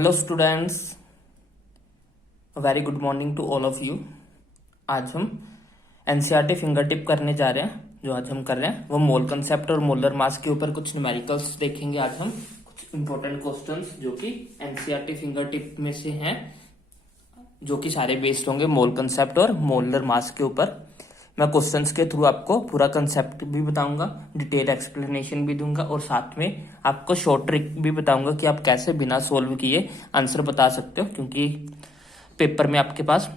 Hello students, very good morning to all of you. आज हम NCERT finger tip करने जा रहे हैं। जो आज हम कर रहे हैं वो मोल कंसेप्ट और मोलर मास के ऊपर कुछ न्यूमेरिकल्स देखेंगे। आज हम कुछ इंपॉर्टेंट क्वेश्चंस जो कि एनसीईआरटी फिंगर टिप में से हैं, जो कि सारे बेस्ड होंगे मोल कंसेप्ट और मोलर मास के ऊपर। मैं क्वेश्चंस के थ्रू आपको पूरा कंसेप्ट भी बताऊंगा, डिटेल एक्सप्लेनेशन भी दूंगा और साथ में आपको शॉर्ट ट्रिक भी बताऊंगा कि आप कैसे बिना सोल्व किए आंसर बता सकते हो, क्योंकि पेपर में आपके पास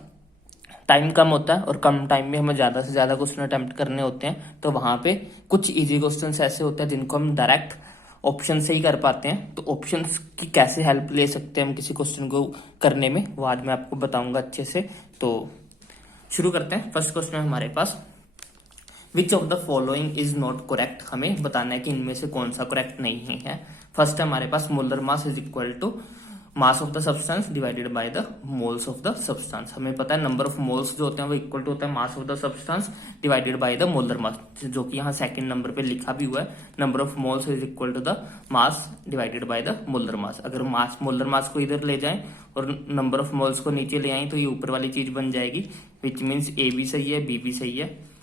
टाइम कम होता है और कम टाइम में हमें ज़्यादा से ज़्यादा क्वेश्चन अटेम्प्ट करने होते हैं। तो वहाँ पे कुछ इजी क्वेश्चंस ऐसे होते हैं जिनको हम डायरेक्ट ऑप्शन से ही कर पाते हैं। तो ऑप्शंस की कैसे हेल्प ले सकते हैं हम किसी क्वेश्चन को करने में, वो आज मैं आपको बताऊंगा अच्छे से। तो शुरू करते हैं। फर्स्ट क्वेश्चन है हमारे पास, which of the following is not correct. हमें बताना है कि इनमें से कौन सा करेक्ट नहीं है। फर्स्ट है हमारे पास, molar mass is equal to mass of the substance divided by the moles of the substance. हमें पता है नंबर ऑफ मोल्स जो होते हैं वो इक्वल टू होता है मास of the substance divided by the molar मास, जो कि यहाँ सेकंड नंबर पे लिखा भी हुआ है। Number of moles is equal to the mass divided by the molar mass. अगर मास मोलर मास को इधर ले जाएं और नंबर ऑफ मोल्स को नीचे ले आए तो ये ऊपर वाली चीज बन जाएगी, विच मीन्स ए भी सही है, बी भी सही है।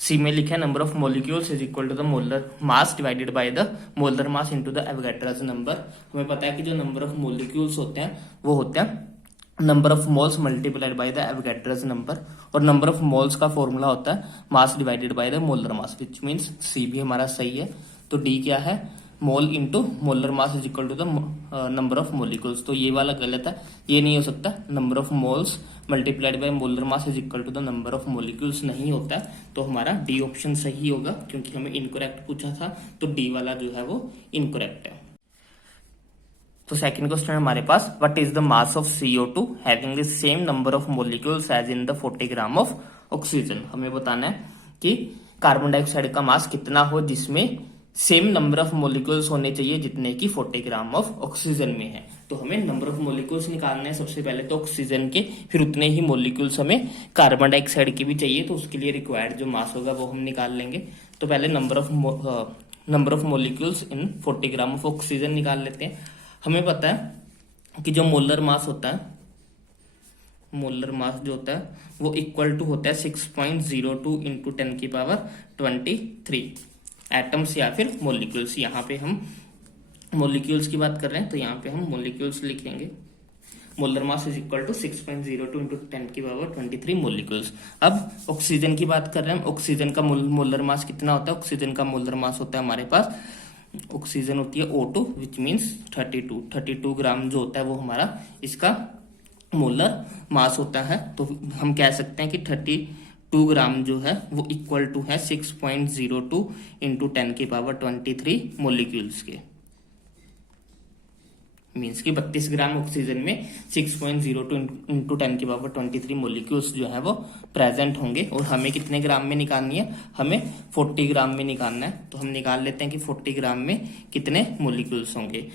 सी में लिखा है number of molecules is equal to the molar mass divided by the molar mass into the Avogadro's number. हमें पता है कि जो नंबर ऑफ मोलिक्यूल्स होते हैं वो होते हैं number of moles multiplied by the Avogadro's number, और नंबर ऑफ मोल्स का फॉर्मूला होता है mass divided by the molar mass, which means C भी हमारा सही है। तो डी क्या है, mole into molar mass is equal to the number of molecules. तो ये वाला गलत है, ये नहीं हो सकता। Number of moles multiplied by molar mass is equal to the number of molecules नहीं होता है। तो हमारा डी ऑप्शन सही होगा, क्योंकि हमें इनकरेक्ट पूछा था, तो डी वाला जो है वो इनकरेक्ट है। तो सेकंड क्वेश्चन है हमारे पास, what is the mass of CO2 having the same number of molecules as in the 40 gram of oxygen. हमें बताना है कि कार्बन डाइऑक्साइड का मास कितना हो जिसमें सेम नंबर ऑफ मोलिक्यूल्स होने चाहिए जितने की 40 ग्राम ऑफ ऑक्सीजन में है। तो हमें नंबर ऑफ मोलिक्यूल्स निकालने हैं सबसे पहले तो ऑक्सीजन के, फिर उतने ही मोलिक्यूल्स हमें कार्बन डाइऑक्साइड के भी चाहिए। तो उसके लिए रिक्वायर्ड जो मास होगा वो हम निकाल लेंगे। तो पहले number of molecules in 40 gram of oxygen निकाल लेते हैं। हमें पता है कि जो मोलर मास होता है, मोलर मास जो होता है वो इक्वल टू होता है 6.02 इंटू 10 की पावर 23 एटम्स या फिर मोलिक्यूल्स। यहाँ पे हम मोलिक्यूल्स की बात कर रहे हैं, तो यहाँ पे हम मोलिक्यूल्स लिखेंगे। Molar mass is equal to 6.02 into 10 की पावर 23 मोलिक्यूल्स। अब ऑक्सीजन की बात कर रहे हैं, ऑक्सीजन का मोलर मास कितना होता है। ऑक्सीजन का मोलर मास होता है हमारे पास, ऑक्सीजन होती है O2 विच मीन्स 32 ग्राम जो होता है वो हमारा इसका मोलर मास होता है। तो हम कह सकते हैं कि 32 ग्राम जो है वो इक्वल टू है 6.02 इंटू 10 की पावर 23 मोलिक्यूल्स के। मीन्स कि 32 ग्राम ऑक्सीजन में 6.02 इंटू 10 की पावर 23 मोलिक्यूल्स जो है वो प्रेजेंट होंगे। और हमें कितने ग्राम में निकालनी है, हमें 40 ग्राम में निकालना है। तो हम निकाल लेते हैं कि 40 ग्राम में कितने मोलिक्यूल्स होंगे।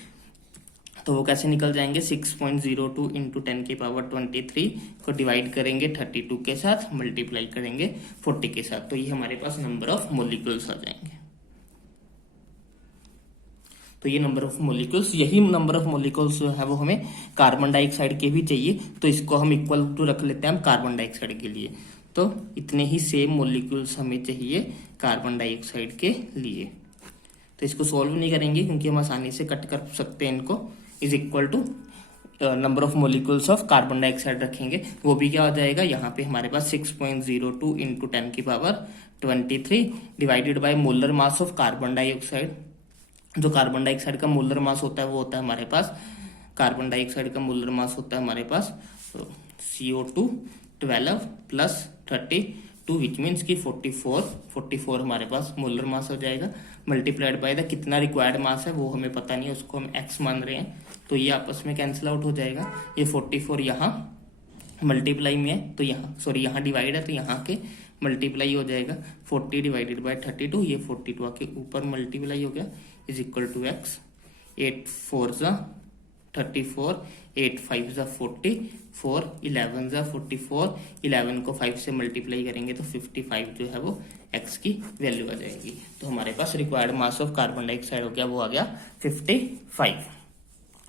तो वो कैसे निकल जाएंगे, 6.02 इंटू 10 की पावर 23 को डिवाइड करेंगे 32 के साथ, मल्टीप्लाई करेंगे 40 के साथ, तो ये हमारे पास नंबर ऑफ मोलिक्यूल्स आ जाएंगे। तो ये नंबर ऑफ मोलिक्यूल्स, यही नंबर ऑफ मोलिक्यूल्स जो है वो हमें कार्बन डाइऑक्साइड के भी चाहिए। तो इसको हम इक्वल टू रख लेते हैं हम कार्बन डाइऑक्साइड के लिए। तो इतने ही सेम मोलिक्यूल्स हमें चाहिए कार्बन डाइऑक्साइड के लिए। तो इसको सॉल्व नहीं करेंगे क्योंकि हम आसानी से कट कर सकते हैं इनको। Is equal to number of molecules of carbon dioxide रखेंगे, वो भी क्या हो जाएगा, यहाँ पे हमारे पास 6.02 इंटू 10 की power 23 divided by molar mass of carbon dioxide. जो कार्बन डाइऑक्साइड का मोलर मास होता है वो होता है हमारे पास, कार्बन डाइऑक्साइड का मोलर मास होता है हमारे पास CO2 12 प्लस 32 विच मीन्स की 44 हमारे पास मोलर मास हो जाएगा। मल्टीप्लाइड बाय द कितना रिक्वायर्ड मास है वो हमें पता नहीं है, उसको हम x मान रहे हैं। तो ये आपस में कैंसिल आउट हो जाएगा। ये 44 यहाँ मल्टीप्लाई में है, तो यहाँ सॉरी यहाँ डिवाइड है, तो यहाँ के मल्टीप्लाई हो जाएगा 40 डिवाइडेड बाय 32। ये 42 के ऊपर मल्टीप्लाई हो गया इज इक्वल टू x। 8 4 जा 34, 8 5 जा 44, 11 जा 44, 11 को 5 से मल्टीप्लाई करेंगे तो 55 जो है वो x की वैल्यू आ जाएगी। तो हमारे पास required mass of carbon dioxide हो गया, वो आ गया 55।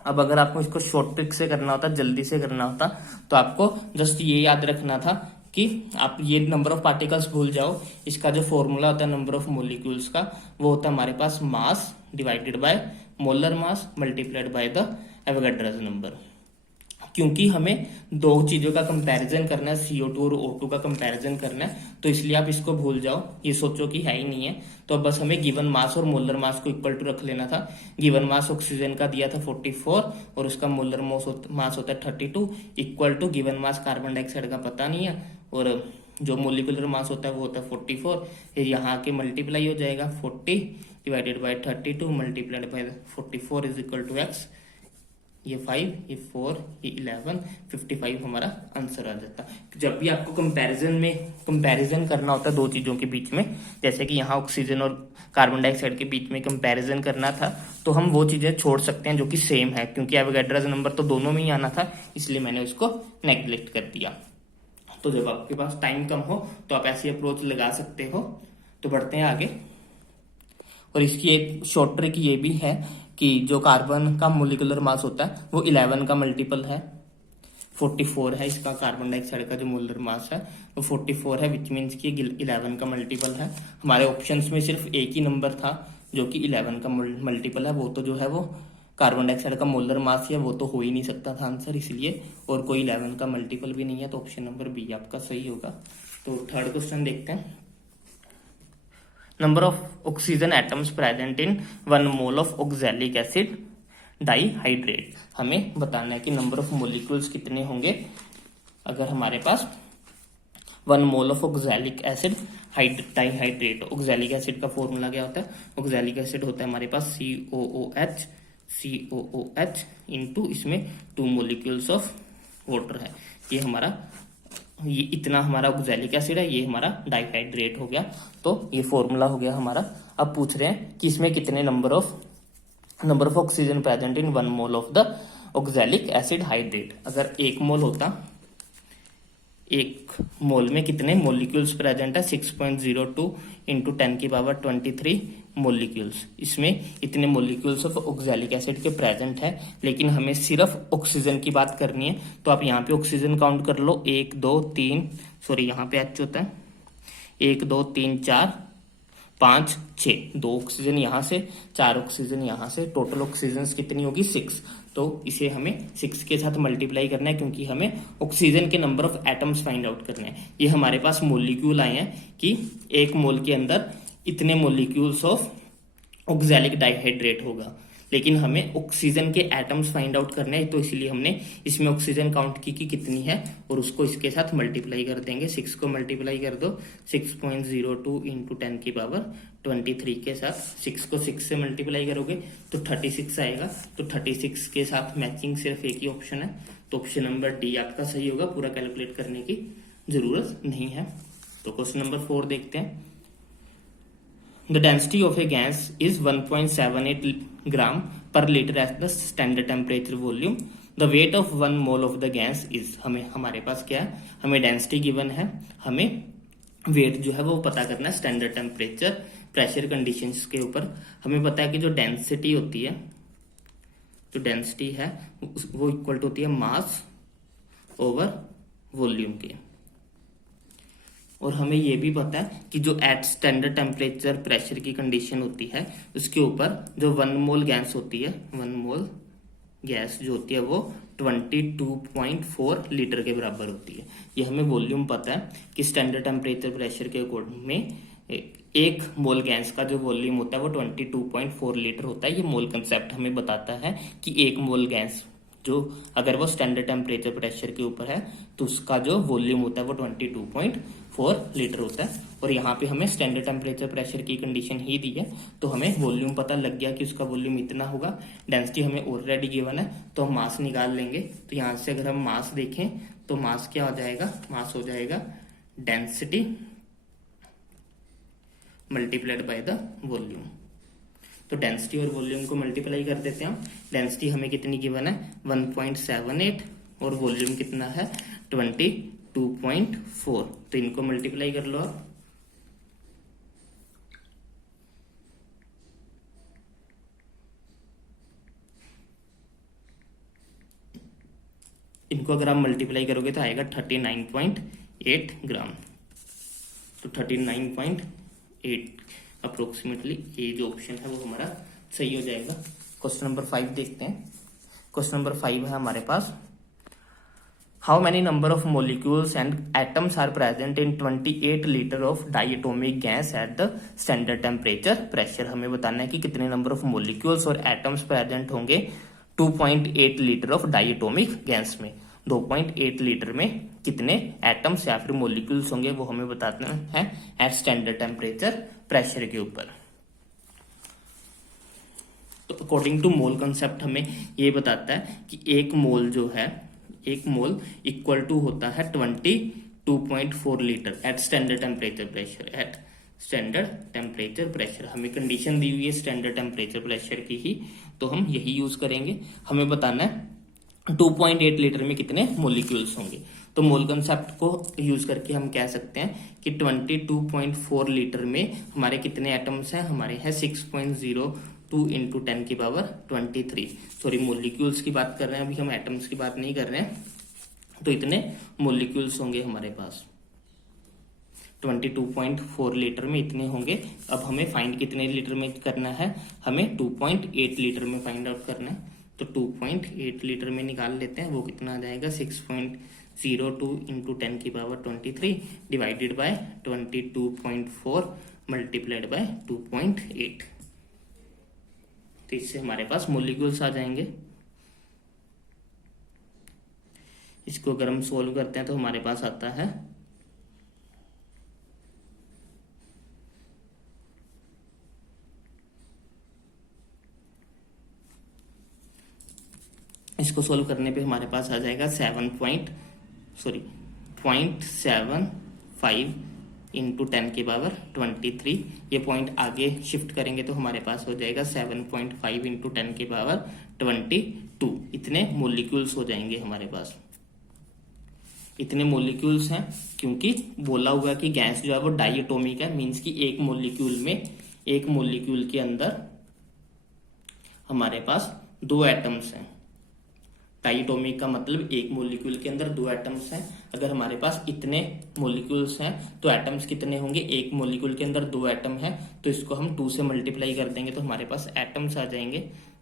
अब अगर आपको इसको शॉर्ट ट्रिक से करना होता, जल्दी से करना होता, तो आपको जस्ट ये याद रखना था कि आप ये नंबर ऑफ पार्टिकल्स भूल जाओ। इसका जो फॉर्मूला होता है नंबर ऑफ मोलिक्यूल्स का, वो होता है हमारे पास mass divided by molar mass multiplied by the Avogadro's number. क्योंकि हमें दो चीजों का कंपैरिजन करना है, CO2 और O2 का कंपैरिजन करना है, तो इसलिए आप इसको भूल जाओ, ये सोचो कि है ही नहीं है। तो अब बस हमें गिवन मास और मोलर मास को इक्वल टू रख लेना था। गिवन मास ऑक्सीजन का दिया था 44 और उसका मोलर मास होता है 32, equal to given mass carbon dioxide का पता नहीं है और जो मोलिकुलर मास होता है वो होता है 44। फिर यहाँ के मल्टीप्लाई हो जाएगा 40 divided by 32 multiplied by 44 is equal to X. ये 5, ये 4, ये 11, 55 हमारा आंसर आ जाता। जब भी आपको कंपैरिजन करना होता है दो चीजों के बीच में, जैसे कि यहाँ ऑक्सीजन और कार्बन डाइऑक्साइड के बीच में कंपैरिजन करना था, तो हम वो चीजें छोड़ सकते हैं जो कि सेम है, क्योंकि एवोगाड्रोस नंबर तो दोनों में ही आना था, इसलिए मैंने उसको नेग्लेक्ट कर दिया। तो जब आपके पास टाइम कम हो तो आप ऐसी अप्रोच लगा सकते हो। तो बढ़ते हैं आगे। और इसकी एक शॉर्ट ट्रिक ये भी है कि जो कार्बन का मोलिकुलर मास होता है वो 11 का मल्टीपल है, 44 है। इसका कार्बन डाइऑक्साइड का जो मोलर मास है वो 44 है, विच मीन्स कि 11 का मल्टीपल है। हमारे ऑप्शंस में सिर्फ एक ही नंबर था जो कि 11 का मल्टीपल है, वो तो जो है वो कार्बन डाइऑक्साइड का मोलर मास है, वो तो हो ही नहीं सकता था आंसर, इसलिए। और कोई 11 का मल्टीपल भी नहीं है, तो ऑप्शन नंबर बी आपका सही होगा। तो थर्ड क्वेश्चन देखते हैं। Number of oxygen atoms present in 1 mole of oxalic acid dihydrate. हमें बताना है कि नंबर ऑफ मोलिक्यूल्स कितने होंगे अगर हमारे पास 1 mole of oxalic acid dihydrate. Oxalic acid का फॉर्मूला क्या होता है? ऑक्सैलिक एसिड होता है हमारे पास COOH इंटू इसमें 2 मोलिक्यूल्स ऑफ वाटर है। ये इतना हमारा ऑक्सैलिक एसिड है, ये हमारा डाइहाइड्रेट हो गया। तो ये फॉर्मूला हो गया हमारा। अब पूछ रहे हैं कि इसमें कितने number of oxygen present in 1 mole of the oxalic acid hydrate. अगर 1 मोल होता, 1 मोल में कितने मोलिक्यूल्स प्रेजेंट है? 6.02 इंटू 10 की पावर 23 मोलिक्यूल्स। इसमें इतने मोलिक्यूल्स ऑफ ऑक्सैलिक एसिड के प्रेजेंट है, लेकिन हमें सिर्फ ऑक्सीजन की बात करनी है। तो आप यहाँ पे ऑक्सीजन काउंट कर लो, 1 2 3, सॉरी यहाँ पे H होता है, 1 2 3 4 5 6, 2 ऑक्सीजन यहाँ से, 4 ऑक्सीजन यहाँ से, टोटल ऑक्सीजन कितनी होगी? 6। तो इसे हमें 6 के साथ मल्टीप्लाई करना है, क्योंकि हमें ऑक्सीजन के number of atoms find out करने हैं। ये हमारे पास मोलिक्यूल आए हैं कि 1 मोल के अंदर इतने मोलिक्यूल्स ऑफ ऑक्सैलिक डाइहाइड्रेट होगा, लेकिन हमें ऑक्सीजन के एटम्स फाइंड आउट करने हैं। तो इसलिए हमने इसमें ऑक्सीजन काउंट की कि कितनी है और उसको इसके साथ मल्टीप्लाई कर देंगे। 6 को मल्टीप्लाई कर दो 6.02 इंटू 10 की पावर 23 के साथ। 6 को 6 से मल्टीप्लाई करोगे तो 36 आएगा। तो 36 के साथ मैचिंग सिर्फ एक ही ऑप्शन है, तो ऑप्शन नंबर डी आपका सही होगा। पूरा कैलकुलेट करने की जरूरत नहीं है। तो क्वेश्चन नंबर 4 देखते हैं। The density of a gas is 1.78 gram per liter at the standard temperature volume. The weight of 1 mole of the gas is, हमारे पास क्या है? हमें डेंसिटी गिवन है, हमें वेट जो है वो पता करना है स्टैंडर्ड टेम्परेचर प्रेशर कंडीशंस के ऊपर। हमें पता है कि जो डेंसिटी होती है, जो डेंसिटी है वो इक्वल टू होती है मास ओवर वॉल्यूम के। और हमें ये भी पता है कि जो एट स्टैंडर्ड टेम्परेचर प्रेशर की कंडीशन होती है उसके ऊपर जो 1 मोल गैस होती है, 1 मोल गैस जो होती है वो 22.4 लीटर के बराबर होती है। ये हमें वॉल्यूम पता है कि स्टैंडर्ड टेम्परेचर प्रेशर के अकॉर्डिंग में 1 मोल गैस का जो वॉल्यूम होता है वो 22.4 लीटर होता है। ये मोल कंसेप्ट हमें बताता है कि 1 मोल गैस जो अगर वो स्टैंडर्ड टेम्परेचर प्रेशर के ऊपर है तो उसका जो वॉल्यूम होता है वो 22.4 लीटर होता है। और यहाँ पे हमें स्टैंडर्ड टेम्परेचर प्रेशर की कंडीशन ही दी है, तो हमें वॉल्यूम पता लग गया कि उसका वॉल्यूम इतना होगा। डेंसिटी हमें ऑलरेडी गिवन है, तो हम मास निकाल लेंगे। तो यहाँ से अगर हम मास देखें तो मास क्या हो जाएगा? मास हो जाएगा density multiplied by the volume. तो डेंसिटी और वॉल्यूम को मल्टीप्लाई कर देते हैं हम। डेंसिटी हमें कितनी गिवन है? 1.78 और वॉल्यूम कितना है? 22.4। तो इनको मल्टीप्लाई कर लो आप। इनको अगर आप मल्टीप्लाई करोगे तो आएगा 39.8 ग्राम। तो 39.8 अप्रोक्सीमेटली ये जो ऑप्शन है वो हमारा सही हो जाएगा। क्वेश्चन नंबर 5 देखते हैं। क्वेश्चन नंबर 5 है हमारे पास, how many number of molecules and atoms are present in 28 litre of diatomic gas at the standard temperature pressure. हमें बताना है कि कितने नंबर ऑफ मोलिक्यूल्स और एटम्स प्रेजेंट होंगे 2.8 लीटर ऑफ डाइएटोमिक गैस में। 2.8 लीटर में कितने एटम्स या फिर मोलिक्यूल्स होंगे वो हमें बताते हैं एट स्टैंडर्ड टेम्परेचर प्रेशर के ऊपर। तो अकॉर्डिंग टू मोल कंसेप्ट हमें ये बताता है कि एक मोल जो है, एक मोल इक्वल टू होता है 22.4 litre at standard temperature pressure. At standard temperature pressure हमें कंडीशन दी हुई है स्टैंडर्ड टेम्परेचर प्रेशर की ही, तो हम यही यूज करेंगे। हमें बताना है 2.8 लीटर में कितने मोलिक्यूल्स होंगे। तो मोल कंसेप्ट को यूज करके हम कह सकते हैं कि 22.4 लीटर में हमारे कितने एटम्स हैं, हमारे हैं 6.02 इंटू 10 की पावर 23। सॉरी, मोलिक्यूल्स की बात कर रहे हैं, अभी हम एटम्स की बात नहीं कर रहे हैं। तो इतने मोलिक्यूल्स होंगे हमारे पास 22.4 लीटर में इतने होंगे। अब हमें फाइंड कितने लीटर में करना है, हमें 2.8 लीटर में फाइंड आउट करना है। तो 2.8 लीटर में निकाल लेते हैं, वो कितना आ जाएगा 6.02 इंटू 10 की power 23 divided by 22.4 multiplied by 2.8। तो इससे हमारे पास मोलिक्यूल्स आ जाएंगे। इसको अगर हम सोल्व करते हैं तो हमारे पास आता है इसको सोल्व करने पे हमारे पास आ जाएगा 0.75 इंटू 10 की पावर 23। ये पॉइंट आगे शिफ्ट करेंगे तो हमारे पास हो जाएगा 7.5 इंटू 10 की पावर 22। इतने मोलिक्यूल्स हो जाएंगे हमारे पास। इतने मोलिक्यूल्स हैं क्योंकि बोला हुआ कि गैस जो है वो डाइएटोमिक है, मींस कि एक मोलिक्यूल के अंदर हमारे पास 2 एटम्स हैं। डाइएटोमिक का मतलब एक मोलिक्यूल के अंदर 2 एटम्स हैं। अगर हमारे पास इतने मोलिक्यूल्स हैं तो एटम्स कितने होंगे, एक मोलिक्यूल के अंदर 2 एटम हैं, तो इसको हम 2 से मल्टीप्लाई कर देंगे तो हमारे पास एटम्स आ जाएंगे।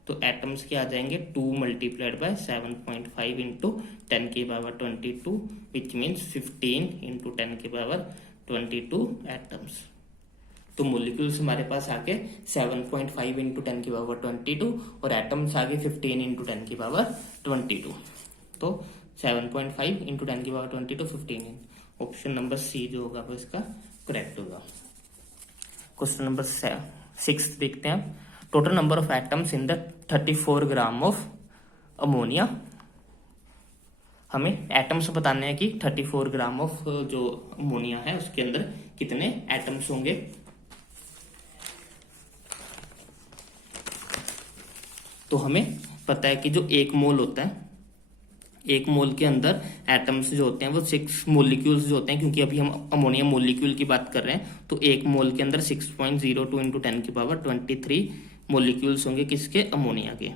तो एटम्स क्या आ जाएंगे 2 मल्टीप्लाइड बाय 7.5 इंटू 10 की पावर 22 विच मीन्स 15 इंटू 10 की पावर 22 एटम्स। तो मोलिक्यूल्स हमारे पास आके 7.5 इंटू 10 की पावर 22 और एटम्स आगे 15 इंटू 10 की पावर 22। तो 7.5 इंटू 10 की पावर 22 15। ऑप्शन नंबर सी जो होगा वो इसका करेक्ट होगा। क्वेश्चन नंबर 6 देखते हैं। Total number of atoms in the 34 gram of ammonia. हमें एटम्स बताने हैं कि 34 ग्राम ऑफ जो अमोनिया है उसके अंदर कितने एटम्स होंगे। तो हमें पता है कि जो एक मोल होता है, एक मोल के अंदर एटम्स जो होते हैं वो 6 मोलिक्यूल्स जो होते हैं, क्योंकि अभी हम अमोनिया मोलिक्यूल की बात कर रहे हैं। तो एक मोल के अंदर 6.02 इंटू 10 की पावर 23 मोलिक्यूल्स होंगे किसके, अमोनिया के।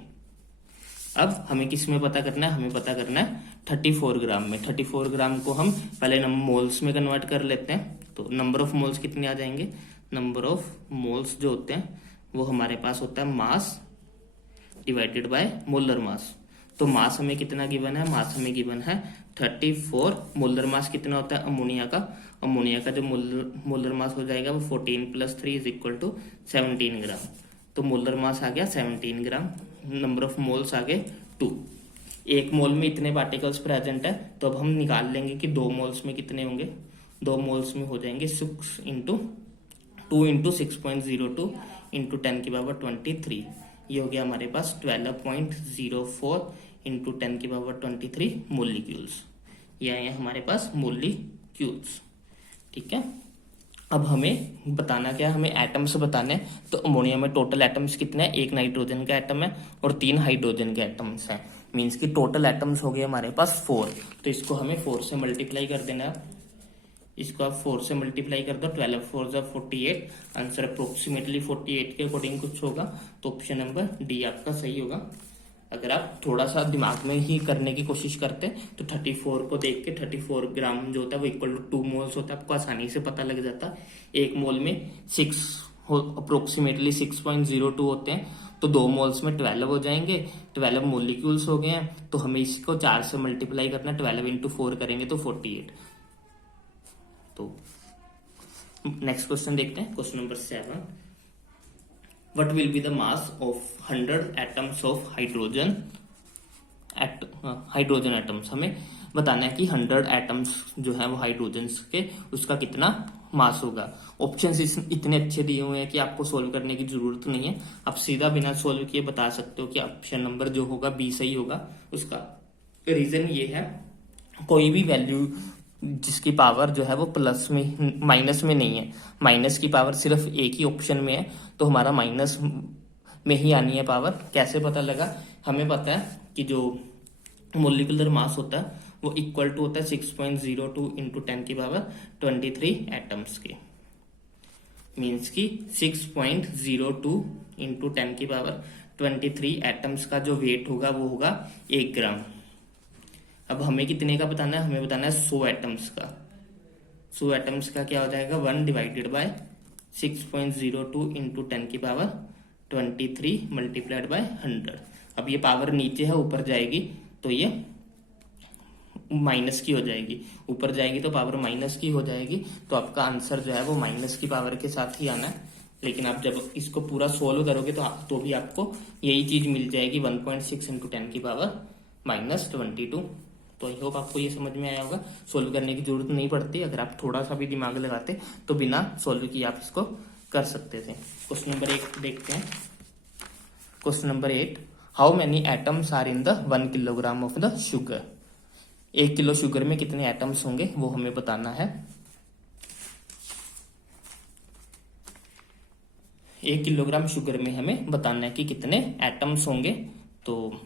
अब हमें किस में पता करना है, हमें पता करना है 34 ग्राम में। 34 ग्राम को हम पहले मोल्स में कन्वर्ट कर लेते हैं। तो नंबर ऑफ मोल्स कितने आ जाएंगे, नंबर ऑफ मोल्स जो होते हैं वो हमारे पास होता है मास डिवाइडेड बाय मोलर मास। तो मास हमें कितना गिवन है, मास हमें गिवन है 34। मोलर मास कितना होता है अमोनिया का, अमोनिया का जो मोलर मास हो जाएगा वो 14 + 3 इज इक्वल टू 17 ग्राम। तो मोलर मास आ गया 17 ग्राम, नंबर ऑफ मोल्स आ गए 2। एक मोल में इतने पार्टिकल्स प्रेजेंट है, तो अब हम निकाल लेंगे कि 2 मोल्स में कितने होंगे। 2 मोल्स में हो जाएंगे 6 इंटू 2 इंटू 6.02 इंटू 10 की पावर 23। ये हो गया हमारे पास 12.04 इंटू 10 की पावर 23 मोलिक्यूल्स। ये आए हमारे पास मोलिक्यूल्स। ठीक है, अब हमें बताना क्या, हमें एटम्स बताने हैं। तो अमोनिया में टोटल एटम्स कितने हैं, 1 नाइट्रोजन का एटम है और 3 हाइड्रोजन के एटम्स हैं, मीन्स कि टोटल एटम्स हो गए हमारे पास 4। तो इसको हमें 4 से मल्टीप्लाई कर देना है। इसको आप 4 से मल्टीप्लाई कर दो, 12 4 जा 48। आंसर अप्रोक्सीमेटली 48 के अकॉर्डिंग कुछ होगा। तो ऑप्शन नंबर डी आपका सही होगा। अगर आप थोड़ा सा दिमाग में ही करने की कोशिश करते तो 34 को देख के 34 ग्राम जो होता है वो इक्वल टू 2 मोल्स होता है, आपको आसानी से पता लग जाता। एक मोल में 6 अप्रोक्सीमेटली 6.02 होते हैं, तो 2 मोल्स में 12 हो जाएंगे, 12 मोलिक्यूल्स हो गए हैं, तो हमें इसको 4 से मल्टीप्लाई करना, 12 इंटू 4 करेंगे तो 48। तो नेक्स्ट क्वेश्चन देखते हैं, question number 7। What will be the mass of 100 atoms of hydrogen? Hydrogen atoms हमें बताना है कि 100 एटम्स जो है वो हाइड्रोजन के, उसका कितना मास होगा। ऑप्शंस इतने अच्छे दिए हुए हैं कि आपको सोल्व करने की जरूरत नहीं है, आप सीधा बिना सोल्व किए बता सकते हो कि ऑप्शन नंबर जो होगा बी सही होगा। उसका रीजन ये है, कोई भी वैल्यू जिसकी पावर जो है वो प्लस में माइनस में नहीं है, माइनस की पावर सिर्फ एक ही ऑप्शन में है, तो हमारा माइनस में ही आनी है पावर। कैसे पता लगा? हमें पता है कि जो मोलिकुलर मास होता है वो इक्वल टू होता है 6.02 इंटू 10 की पावर 23 एटम्स के, मीन्स की 6.02 इंटू 10 की पावर 23 एटम्स का जो वेट होगा वो होगा 1 ग्राम। अब हमें कितने का बताना है? हमें बताना है 100 एटम्स का। 100 एटम्स का क्या हो जाएगा? 1 डिवाइडेड बाय 6.02 इंटू 10 की पावर 23 मल्टीप्लाइड बाय 100। अब ये पावर नीचे है, ऊपर जाएगी तो ये माइनस की हो जाएगी, ऊपर जाएगी तो पावर माइनस की हो जाएगी, तो आपका आंसर जो है वो माइनस की पावर के साथ ही आना है। लेकिन आप जब इसको पूरा सोल्व करोगे तो भी आपको यही चीज मिल जाएगी, 1.6 इंटू 10 की पावर -22। तो आई होप आपको ये समझ में आया होगा। सोल्व करने की जरूरत नहीं पड़ती, अगर आप थोड़ा सा भी दिमाग लगाते तो बिना सोल्व किए आप इसको कर सकते थे। क्वेश्चन नंबर 8 देखते हैं। Question number 8, how many atoms are in the 1 kilogram of the sugar? 1 kilo sugar में कितने एटम्स होंगे वो हमें बताना है। 1 किलोग्राम शुगर में हमें बताना है कि कितने एटम्स होंगे। तो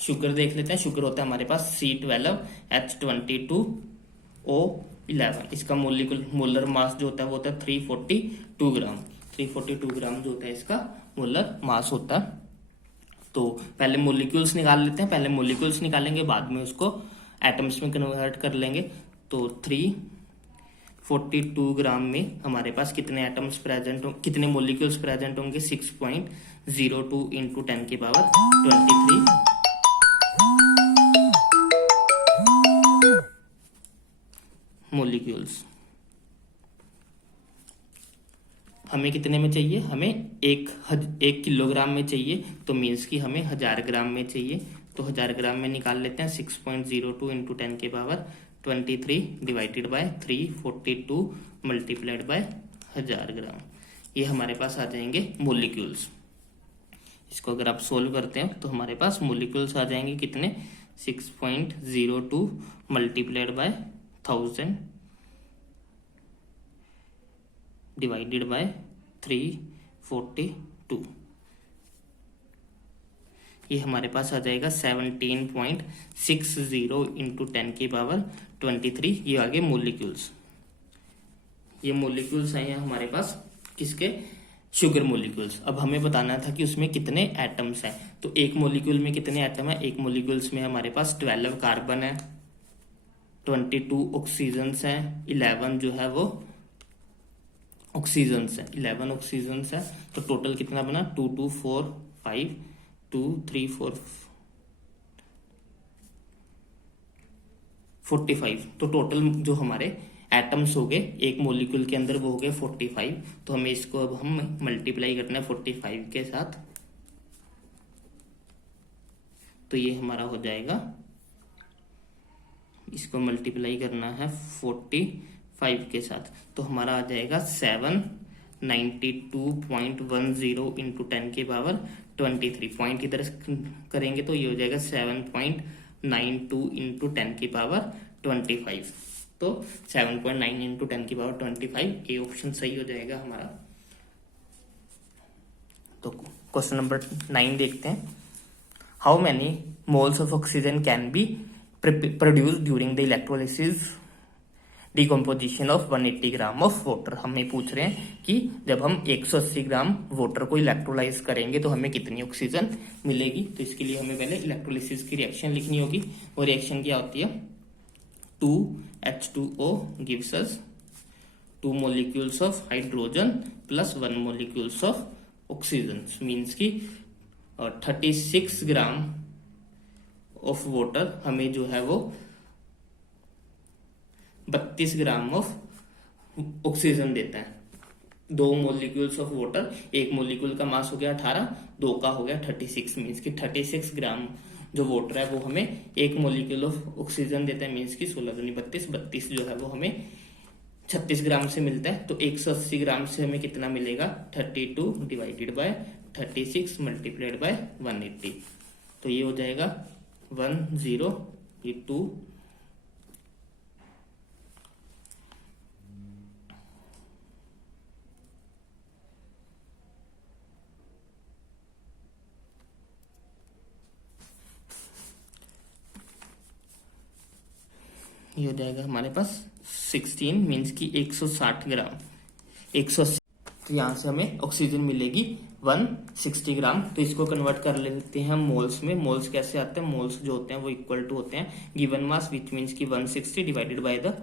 शुगर देख लेते हैं। शुगर होता है हमारे पास C12H22O11। इसका मोलर मास जो होता है वो होता है 342 ग्राम। 342 ग्राम जो होता है इसका मोलर मास होता है। तो पहले मोलिक्यूल्स निकाल लेते हैं, पहले मोलिक्यूल्स निकालेंगे, बाद में उसको एटम्स में कन्वर्ट कर लेंगे। तो 342 ग्राम में हमारे पास कितने एटम्स प्रेजेंट होंगे, कितने मोलिक्यूल्स प्रेजेंट होंगे? 6.02 इंटू 10 की पावर 23 मोलिक्यूल्स। हमें कितने में चाहिए? हमें एक किलोग्राम में चाहिए, तो मीन्स कि हमें 1000 ग्राम में चाहिए। तो 1000 ग्राम में निकाल लेते हैं। 6.02 इंटू 10 की power 23 divided by 342 multiplied by 1000 ग्राम। ये हमारे पास आ जाएंगे मोलिक्यूल्स। इसको अगर आप सोल्व करते हैं तो हमारे पास मोलिक्यूल्स आ जाएंगे कितने? 6.02 मल्टीप्लाइड बाय 1000 डिवाइडेड बाय 342। ये हमारे पास आ जाएगा 17.60 इंटू 10 की पावर 23। ये आगे मोलिक्यूल्स, ये मोलिक्यूल्स आए हैं हमारे पास किसके? Sugar molecules. अब हमें बताना था कि उसमें कितने एटम्स हैं। तो एक मोलिक्यूल में कितने एटम है? एक मोलिक्यूल्स में हमारे पास 12 कार्बन है, 22 ऑक्सीजन्स हैं, 11 जो है वो ऑक्सीजन्स है, 11 ऑक्सीजन्स है। तो टोटल कितना बना? 2 2 4 5 2 3 4 45। तो टोटल जो हमारे एटम्स हो गए एक मोलिक्यूल के अंदर वो हो गए 45। तो हमें इसको अब हम मल्टीप्लाई करना है 45 के साथ। तो ये हमारा हो जाएगा, इसको मल्टीप्लाई करना है 45 के साथ, तो हमारा आ जाएगा 792.10 इंटू 10 की पावर 23। पॉइंट इधर करेंगे तो ये हो जाएगा 7.92 इंटू 10 की पावर 25। तो 7.9 इंटू 10 की पावर 25, ये ऑप्शन सही हो जाएगा हमारा। तो क्वेश्चन नंबर 9 देखते हैं। How many moles of oxygen can be produce during the electrolysis decomposition of 180 gram of water. हमें पूछ रहे हैं कि जब हम 180 ग्राम वाटर को इलेक्ट्रोलाइज करेंगे तो हमें कितनी ऑक्सीजन मिलेगी। तो इसके लिए हमें पहले इलेक्ट्रोलिसिस की रिएक्शन लिखनी होगी। वो रिएक्शन क्या होती है, 2H2O gives us 2 molecules of hydrogen plus 1 molecules of oxygen, means की 36 ग्राम ऑफ वाटर हमें जो है वो 32 ग्राम ऑफ ऑक्सीजन देता है। 2 मोलिक्यूल्स ऑफ वाटर, एक मोलिक्यूल का मास हो गया 18, 2 का हो गया 36, मीन्स की 36 ग्राम जो वाटर है वो हमें एक मोलिक्यूल ऑफ ऑक्सीजन देता है, मीन्स की 16 दूनी 32, 32 जो है वो हमें 36 ग्राम से मिलता है। तो 180 ग्राम से हमें कितना मिलेगा, 32 डिवाइडेड बाय 36 मल्टीप्लाइड बाय 180। तो ये हो जाएगा 10, ये 2, ये हो जाएगा हमारे पास 16, मीन्स की 160 ग्राम 180। तो यहाँ से हमें ऑक्सीजन मिलेगी 160 ग्राम। तो इसको कन्वर्ट कर लेते हैं हम मोल्स में। मोल्स कैसे आते हैं, मोल्स जो होते हैं वो इक्वल टू होते हैं गिवन मास विच मीन्स की 160 डिवाइडेड बाय द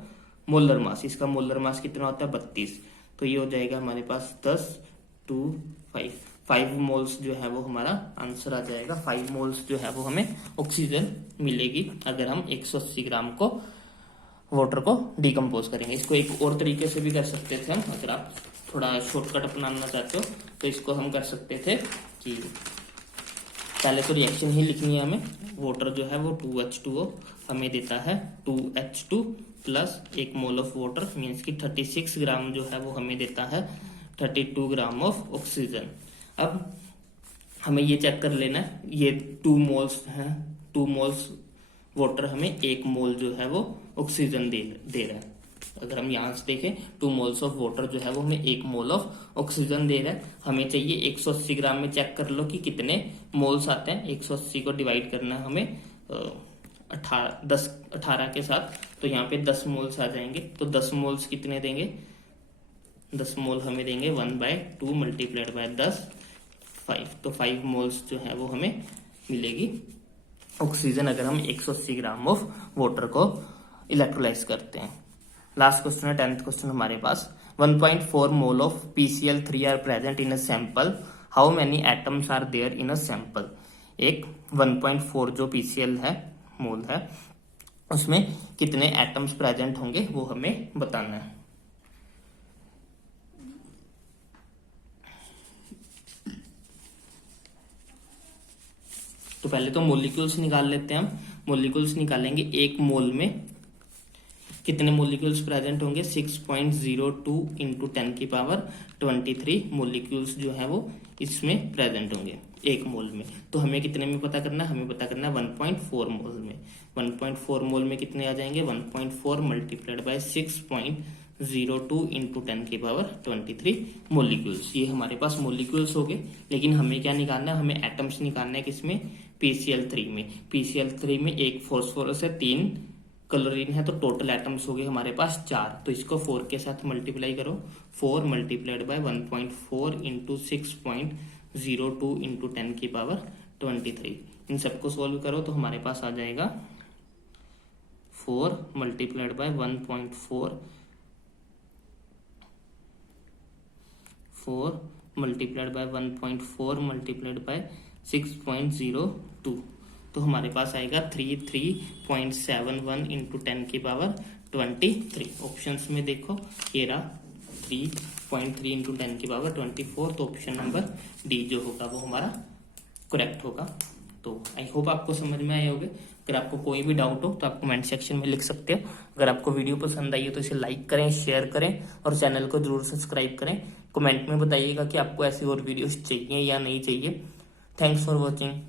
मोलर मास। इसका मोलर मास कितना होता है 32। तो ये हो जाएगा हमारे पास 10 to 5 मोल्स जो है वो हमारा आंसर आ जाएगा। 5 मोल्स जो है वो हमें ऑक्सीजन मिलेगी अगर हम 180 ग्राम को वाटर को डिकम्पोज करेंगे। इसको एक और तरीके से भी कर सकते थे हम, अगर आप थोड़ा शॉर्टकट अपनाना चाहते हो तो इसको हम कर सकते थे कि पहले तो रिएक्शन ही लिखनी है हमें। वाटर जो है वो 2H2O हमें देता है 2H2 plus 1 mole of water, means की 36 ग्राम जो है वो हमें देता है 32 ग्राम ऑफ ऑक्सीजन। अब हमें ये चेक कर लेना है, ये 2 मोल्स हैं, 2 मोल्स वाटर हमें 1 मोल जो है वो ऑक्सीजन दे रहा है। अगर हम यहाँ से देखें 2 मोल्स ऑफ वाटर जो है वो हमें 1 मोल ऑफ ऑक्सीजन दे रहा है। हमें चाहिए 180 ग्राम में चेक कर लो कि कितने मोल्स आते हैं। 180 को डिवाइड करना है हमें 18 के साथ, तो यहाँ पे 10 मोल्स आ जाएंगे। तो 10 मोल्स कितने देंगे, 10 मोल हमें देंगे 1/2 मल्टीप्लाइड बाय 10 5। तो 5 मोल्स जो है वो हमें मिलेगी ऑक्सीजन अगर हम 180 ग्राम ऑफ वाटर को इलेक्ट्रोलाइज करते हैं। लास्ट क्वेश्चन है 10th क्वेश्चन हमारे पास। 1.4 mole of PCl3 are present in a sample, how many atoms are there in a sample. एक 1.4 जो PCl है मोल है उसमें कितने एटम्स प्रेजेंट होंगे वो हमें बताना है। तो पहले तो मोलिक्यूल्स निकाल लेते हैं हम। मोलिक्यूल्स निकालेंगे, एक मोल में कितने मोलिक्यूल्स प्रेजेंट होंगे, 6.02 इंटू 10 की पावर 23 मोलिक्यूल्स जो है वो इसमें प्रेजेंट होंगे एक मोल में। तो हमें कितने में पता करना है, हमें पता करना है 1.4 मोल में। 1.4 मोल में कितने आ जाएंगे, 1.4 मल्टीप्लाइड बाय 6.02 इंटू 10 की पावर 23 मोलिक्यूल्स। ये हमारे पास मोलिक्यूल्स हो गए। लेकिन हमें क्या निकालना है, हमें एटम्स निकालना है किसमें, PCl3 में। PCl3 में एक फॉस्फोरस है, 3 क्लोरीन है, तो टोटल एटम्स हो गए हमारे पास 4। तो इसको 4 के साथ मल्टीप्लाई करो, 4 मल्टीप्लाइड बाय 1.4 इंटू 6.02 इंटू 10 की पावर 23। इन सबको सोल्व करो तो हमारे पास आ जाएगा 4 multiplied by 1.4, 4 multiplied by 1.4 multiplied by 6.02, तो हमारे पास आएगा 33.71 इंटू 10 की पावर 23। ऑप्शंस में देखो ये रहा 3.3 इंटू 10 की पावर 24। तो ऑप्शन नंबर डी जो होगा वो हमारा करेक्ट होगा। तो आई होप आपको समझ में आए होंगे। अगर आपको कोई भी डाउट हो तो आप कमेंट सेक्शन में लिख सकते हो। अगर आपको वीडियो पसंद आई हो तो इसे लाइक करें, शेयर करें और चैनल को जरूर सब्सक्राइब करें। कमेंट में बताइएगा कि आपको ऐसी और वीडियोस चाहिए या नहीं चाहिए। Thanks for watching.